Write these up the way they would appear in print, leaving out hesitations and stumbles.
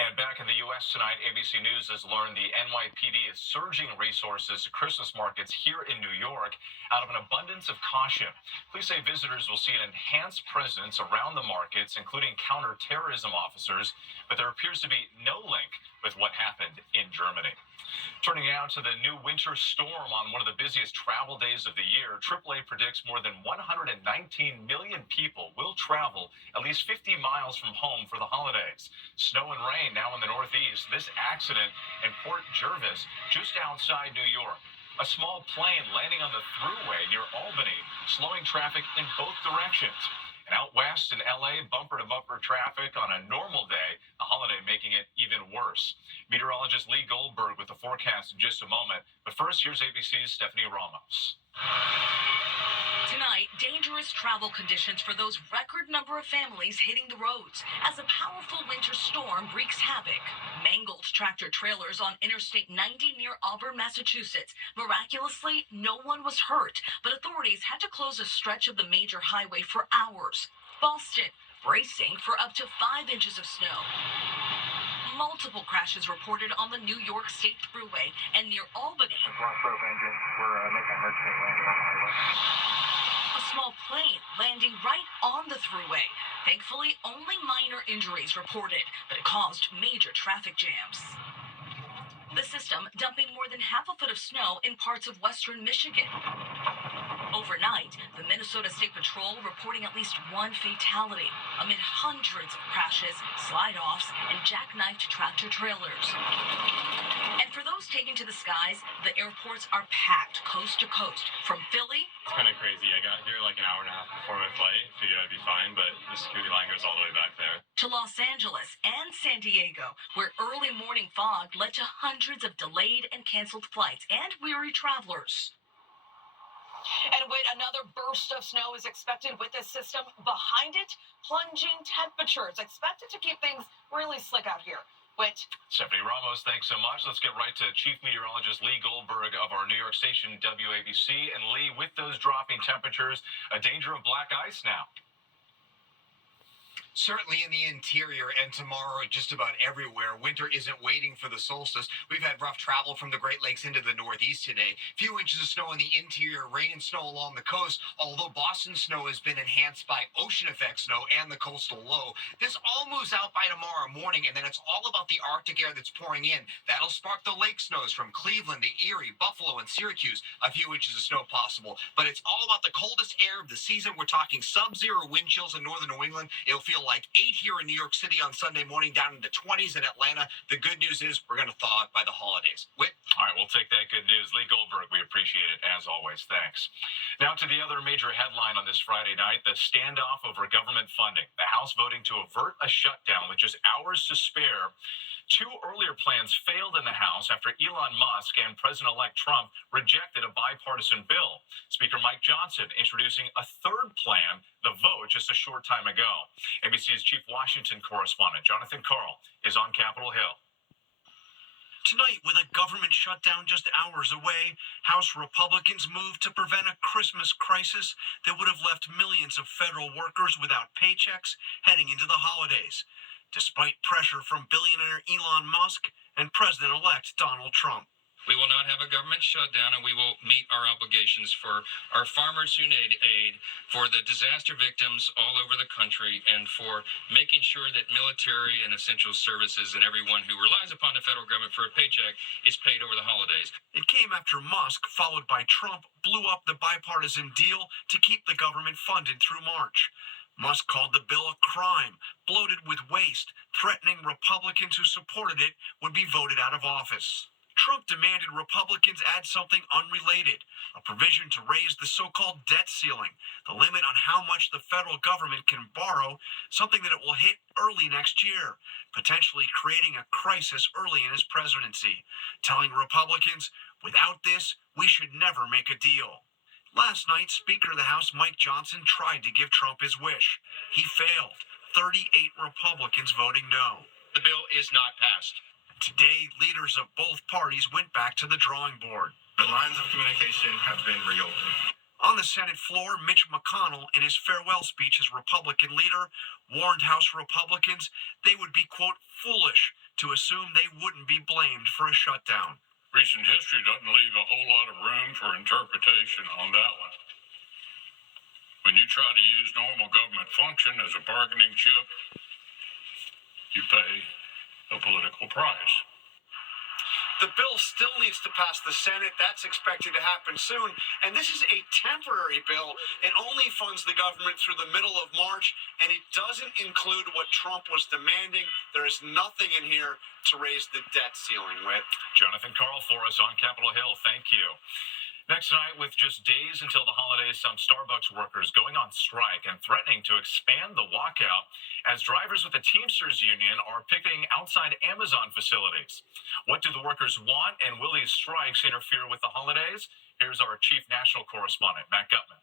And back in the U.S. tonight, ABC News has learned the NYPD is surging resources to Christmas markets here in New York out of an abundance of caution. Police say visitors will see an enhanced presence around the markets, including counterterrorism officers, but there appears to be no link with what happened in Germany. Turning now to the new winter storm on one of the busiest travel days of the year, AAA predicts more than 119 million people will travel at least 50 miles from home for the holidays. Snow and rain now in the Northeast. This accident in Port Jervis, just outside New York. A small plane landing on the thruway near Albany, slowing traffic in both directions. And out west in LA, bumper-to-bumper traffic on a normal day, a holiday making it even worse. Meteorologist Lee Goldberg with the forecast in just a moment. But first, here's ABC's Stephanie Ramos. Tonight, dangerous travel conditions for those record number of families hitting the roads as a powerful winter storm wreaks havoc. Mangled tractor trailers on Interstate 90 near Auburn, Massachusetts. Miraculously, no one was hurt, but authorities had to close a stretch of the major highway for hours. Boston, bracing for up to 5 inches of snow. Multiple crashes reported on the New York State Thruway and near Albany. Engine. We're making an emergency landing on the highway. A small plane landing right on the thruway. Thankfully, only minor injuries reported, but it caused major traffic jams. The system dumping more than half a foot of snow in parts of western Michigan. Overnight, the Minnesota State Patrol reporting at least one fatality amid hundreds of crashes, slide-offs, and jackknifed tractor trailers. And for those taken to the skies, the airports are packed coast to coast. From Philly... It's kind of crazy. I got here like an hour and a half before my flight. Figured I'd be fine, but the security line goes all the way back there. To Los Angeles and San Diego, where early morning fog led to hundreds of delayed and canceled flights and weary travelers. And wait, another burst of snow is expected with this system. Behind it, plunging temperatures expected to keep things really slick out here. Wait. Stephanie Ramos, thanks so much. Let's get right to Chief Meteorologist Lee Goldberg of our New York station, WABC. And Lee, with those dropping temperatures, a danger of black ice now. Certainly in the interior and tomorrow just about everywhere. Winter isn't waiting for the solstice. We've had rough travel from the Great Lakes into the Northeast today. Few inches of snow in the interior, rain and snow along the coast, although Boston snow has been enhanced by ocean effect snow and the coastal low. This all moves out by tomorrow morning, and then it's all about the Arctic air that's pouring in. That'll spark the lake snows from Cleveland to Erie, Buffalo, and Syracuse. A few inches of snow possible, but it's all about the coldest air of the season. We're talking sub-zero wind chills in northern New England. It'll feel like 8 here in New York City on Sunday morning, down in the 20s in Atlanta. The good news is we're going to thaw out by the holidays. Whit? All right, we'll take that good news. Lee Goldberg, we appreciate it as always. Thanks. Now to the other major headline on this Friday night, the standoff over government funding. The House voting to avert a shutdown with just hours to spare. 2 earlier plans failed in the House after Elon Musk and President-elect Trump rejected a bipartisan bill. Speaker Mike Johnson introducing a third plan, the vote, just a short time ago. ABC's chief Washington correspondent, Jonathan Karl, is on Capitol Hill. Tonight, with a government shutdown just hours away, House Republicans moved to prevent a Christmas crisis that would have left millions of federal workers without paychecks heading into the holidays, despite pressure from billionaire Elon Musk and President-elect Donald Trump. We will not have a government shutdown, and we will meet our obligations for our farmers who need aid, for the disaster victims all over the country, and for making sure that military and essential services and everyone who relies upon the federal government for a paycheck is paid over the holidays. It came after Musk, followed by Trump, blew up the bipartisan deal to keep the government funded through March. Musk called the bill a crime, bloated with waste, threatening Republicans who supported it would be voted out of office. Trump demanded Republicans add something unrelated, a provision to raise the so-called debt ceiling, the limit on how much the federal government can borrow, something that it will hit early next year, potentially creating a crisis early in his presidency, telling Republicans, without this, we should never make a deal. Last night, Speaker of the House Mike Johnson tried to give Trump his wish. He failed, 38 Republicans voting no. The bill is not passed. Today, leaders of both parties went back to the drawing board. The lines of communication have been reopened. On the Senate floor, Mitch McConnell, in his farewell speech as Republican leader, warned House Republicans they would be, quote, foolish to assume they wouldn't be blamed for a shutdown. Recent history doesn't leave a whole lot of room for interpretation on that one. When you try to use normal government function as a bargaining chip, you pay a political price. The bill still needs to pass the Senate. That's expected to happen soon. And this is a temporary bill. It only funds the government through the middle of March, and it doesn't include what Trump was demanding. There is nothing in here to raise the debt ceiling with. Jonathan Carl for us on Capitol Hill. Thank you. Next tonight, with just days until the holidays, some Starbucks workers going on strike and threatening to expand the walkout as drivers with the Teamsters Union are picketing outside Amazon facilities. What do the workers want, and will these strikes interfere with the holidays? Here's our chief national correspondent, Matt Gutman.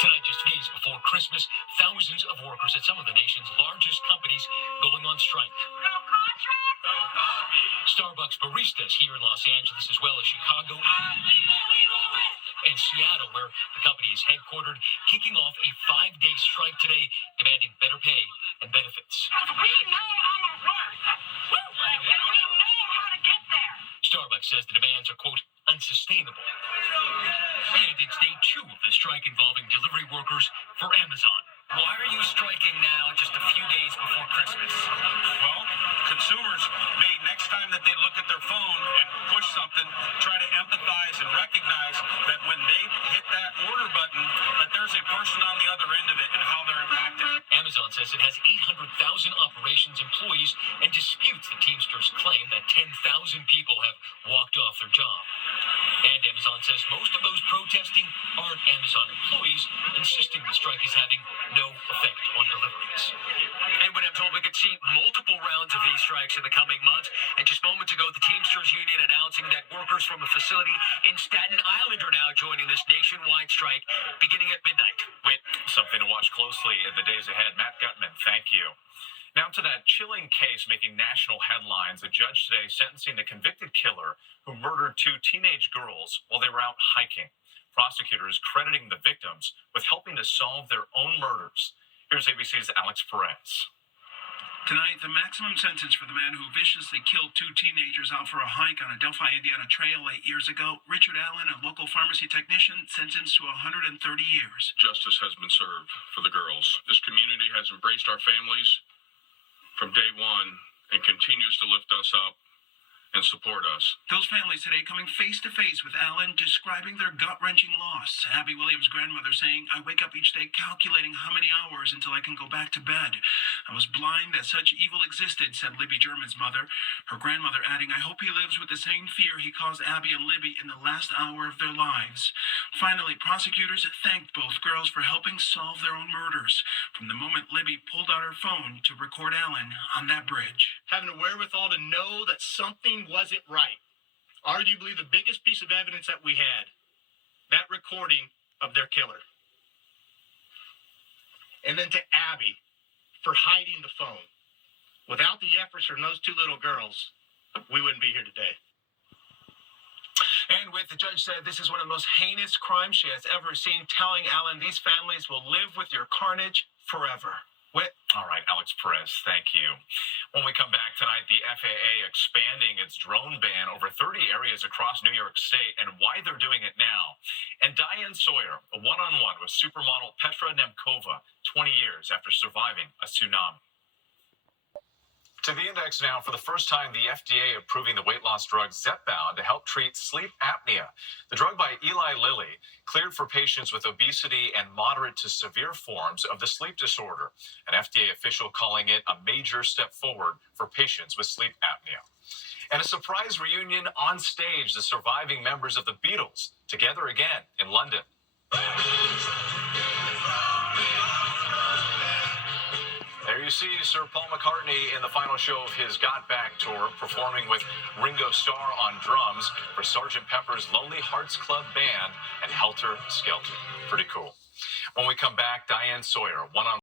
Tonight, just days before Christmas, thousands of workers at some of the nation's largest companies going on strike. No contract, no coffee. Starbucks baristas here in Los Angeles, as well as Chicago and Seattle, where the company is headquartered, kicking off a 5-day strike today, demanding better pay and benefits. We know our worth, and we know how to get there. Starbucks says the demands are, quote, unsustainable. And it's day 2 of the strike involving delivery workers for Amazon. Why are you striking now, just a few days before Christmas? Well, consumers may, next time that they look at their phone and push something, try to empathize and recognize that when they hit that order button, that there's a person on the other end of it and how they're impacted. Amazon says it has 800,000 operations employees and disputes the Teamsters' claim that 10,000 people have walked off their job. And Amazon says most of those protesting aren't Amazon employees, insisting the strike is having no effect on deliveries. And when I'm told we could see multiple rounds of these strikes in the coming months, and just moments ago, the Teamsters Union announcing that workers from a facility in Staten Island are now joining this nationwide strike beginning at midnight. With something to watch closely in the days ahead. Matt Gutman, thank you. Now to that chilling case making national headlines. A judge today sentencing the convicted killer who murdered 2 teenage girls while they were out hiking. Prosecutors crediting the victims with helping to solve their own murders. Here's ABC's Alex Perez. Tonight, the maximum sentence for the man who viciously killed 2 teenagers out for a hike on a Delphi, Indiana trail 8 years ago. Richard Allen, a local pharmacy technician, sentenced to 130 years. Justice has been served for the girls. This community has embraced our families from day one and continues to lift us up and support us. Those families today coming face to face with Allen, describing their gut-wrenching loss. Abby Williams' grandmother saying, "I wake up each day calculating how many hours until I can go back to bed. I was blind that such evil existed," said Libby German's mother. Her grandmother adding, "I hope he lives with the same fear he caused Abby and Libby in the last hour of their lives." Finally, prosecutors thanked both girls for helping solve their own murders, from the moment Libby pulled out her phone to record Allen on that bridge. Having the wherewithal to know that something wasn't right. Arguably the biggest piece of evidence that we had, that recording of their killer. And then to Abby for hiding the phone. Without the efforts from those 2 little girls, we wouldn't be here today. And with the judge said this is one of the most heinous crimes she has ever seen, telling Allen these families will live with your carnage forever. All right, Alex Perez, thank you. When we come back tonight, the FAA expanding its drone ban over 30 areas across New York State and why they're doing it now. And Diane Sawyer, a one-on-one with supermodel Petra Nemkova, 20 years after surviving a tsunami. To the index now. For the first time, the FDA approving the weight loss drug Zepbound to help treat sleep apnea. The drug by Eli Lilly cleared for patients with obesity and moderate to severe forms of the sleep disorder. An FDA official calling it a major step forward for patients with sleep apnea. And a surprise reunion on stage, the surviving members of the Beatles together again in London. There you see Sir Paul McCartney in the final show of his Got Back tour, performing with Ringo Starr on drums for Sgt. Pepper's Lonely Hearts Club Band and Helter Skelter. Pretty cool. When we come back, Diane Sawyer, one-on